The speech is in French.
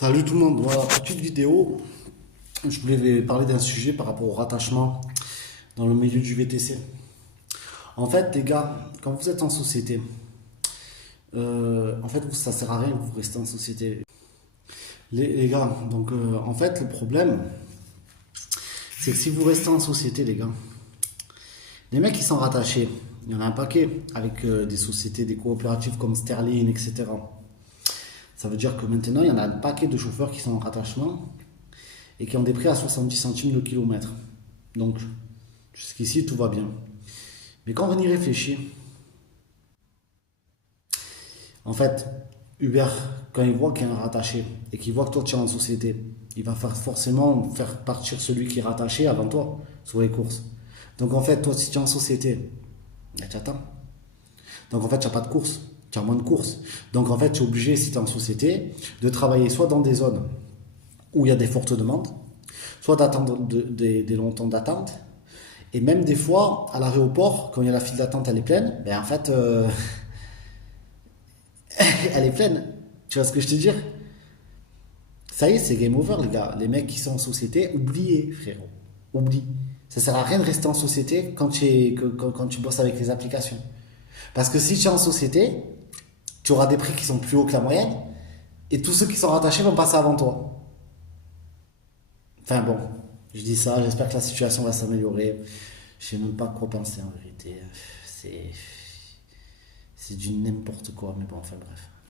Salut tout le monde, voilà, petite vidéo. Je voulais parler d'un sujet par rapport au rattachement dans le milieu du VTC. En fait, les gars, quand vous êtes en société, en fait, ça sert à rien que vous restez en société. Les gars, donc en fait, le problème, c'est que si vous restez en société, les gars, les mecs qui sont rattachés, il y en a un paquet avec des sociétés, des coopératives comme Sterling, etc. Ça veut dire que maintenant, il y en a un paquet de chauffeurs qui sont en rattachement et qui ont des prix à 70 centimes le kilomètre. Donc, jusqu'ici, tout va bien. Mais quand on y réfléchit, en fait, Uber, quand il voit qu'il y a un rattaché et qu'il voit que toi tu es en société, il va forcément faire partir celui qui est rattaché avant toi sur les courses. Donc en fait, toi, si tu es en société, ben, tu attends. Donc en fait, tu n'as pas de course, tu as moins de courses. Donc en fait, tu es obligé, si tu es en société, de travailler soit dans des zones où il y a des fortes demandes, soit d'attendre des longs temps d'attente. Et même des fois, à l'aéroport, quand il y a la file d'attente, elle est pleine, ben en fait, elle est pleine. Tu vois ce que je te dis? Ça y est, c'est game over, les gars. Les mecs qui sont en société, oubliez, frérot. Oublie. Ça sert à rien de rester en société quand tu bosses avec les applications. Parce que si tu es en société, tu auras des prix qui sont plus hauts que la moyenne, et tous ceux qui sont rattachés vont passer avant toi. Enfin bon, je dis ça, j'espère que la situation va s'améliorer. Je sais même pas quoi penser en vérité. C'est c'est du n'importe quoi, mais bon, enfin bref.